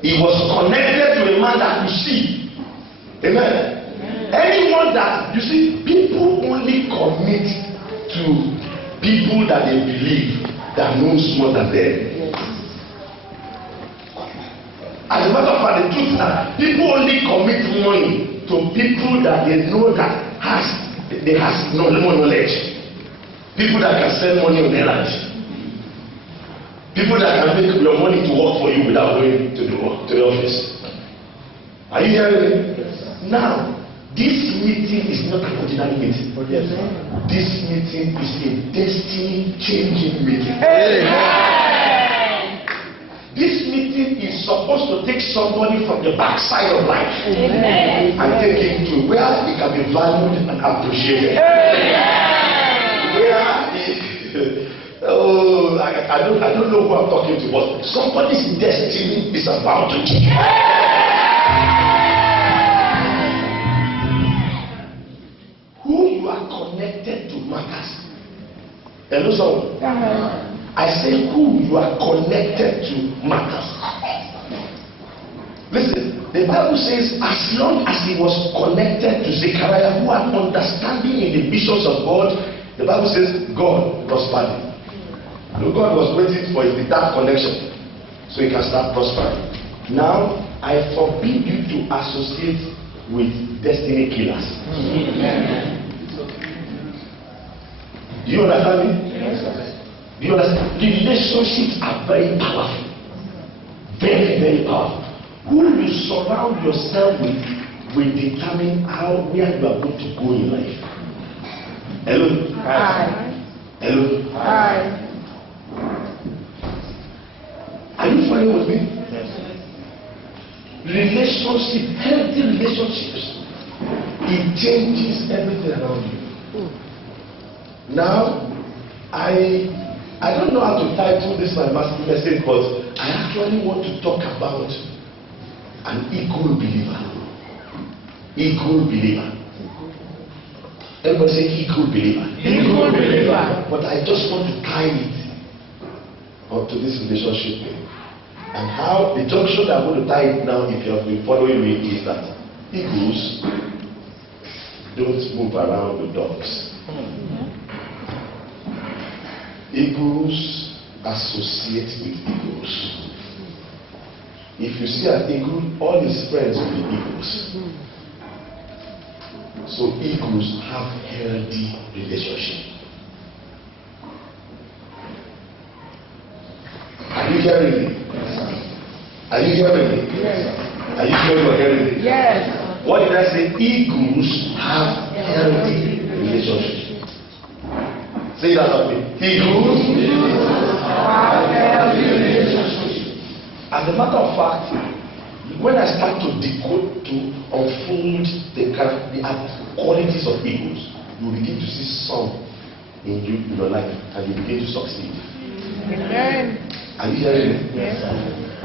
He was connected to a man that could see. Amen. Anyone that, you see, people only commit to people that they believe that knows more than them. As a matter of fact, the truth is that people only commit money to people that they know that has no more knowledge. People that can spend money on their life. People that can make your money to work for you without going to the office. Are you hearing me? Yes. Now, this meeting is not an ordinary meeting. Yes. This meeting is a destiny-changing meeting. Amen. This meeting is supposed to take somebody from the backside of life. Amen. And take him to where he can be valued and appreciated. Amen. Where I don't know who I'm talking to, but somebody's destiny is about to change. Who you are connected to matters. Hello, someone. I say who you are connected to matters. Listen, the Bible says as long as he was connected to Zechariah, who had understanding in the visions of God, the Bible says God prospered him. God was waiting for his that connection so he can start prospering. Now, I forbid you to associate with destiny killers. Do you understand me? Yes. Do you understand? Relationships are very powerful. Very, very powerful. Who you surround yourself with will determine where you are going to go in life. Hello? Hi. Hello? Hi. Are you following with me? Yes. Relationship, healthy relationships, it changes everything around you. Now, I don't know how to title this my message, but I actually want to talk about an equal believer. Equal believer. Everybody say equal believer. Equal believer. But I just want to tie it onto this relationship thing. And how the junction that I'm going to tie it now, if you have been following me, is that eagles don't move around with dogs. Eagles associate with eagles. If you see an eagle, all his friends will be eagles. So eagles have healthy relationship. Are you hearing me? Are you hearing me? Yes. Are you sure you are hearing me? Yes. What did I say? Eagles have healthy relationships. Say that of me. Eagles have healthy relationships. As a matter of fact, when I start to decode, to unfold the qualities of eagles, you begin to see some in your life, and you begin to succeed. Amen. Are you hearing me? Yes.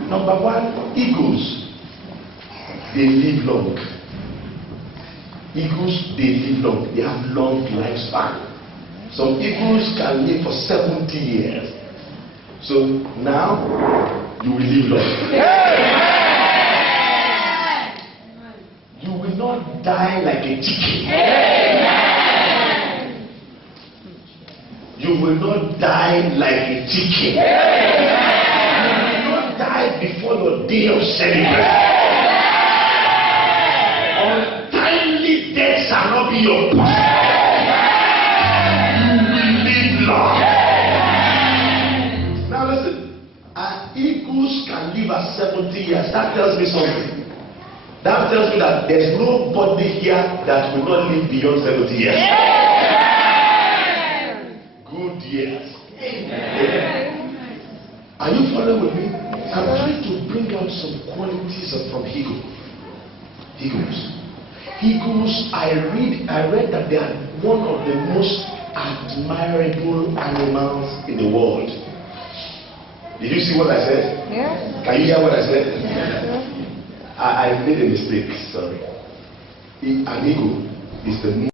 Number one, eagles, they live long. Eagles, they live long. They have long lifespan. Some eagles can live for 70 years. So now, you will live long. Yeah. You will not die like a chicken. Amen. You will not die like a chicken. Amen. You will not die before your day of celebration. Untimely death shall not be your portion. You will live long. Now listen, eagles can live at 70 years. That tells me something. That tells me that there is nobody here that will not live beyond 70 years. Amen. Good years. Amen. Are you following with me? I'm trying to bring out some qualities from eagles. Eagles, I read that they are one of the most admirable animals in the world. Did you see what I said? Yes. Can you hear what I said? Yes. I made a mistake, sorry. An eagle is the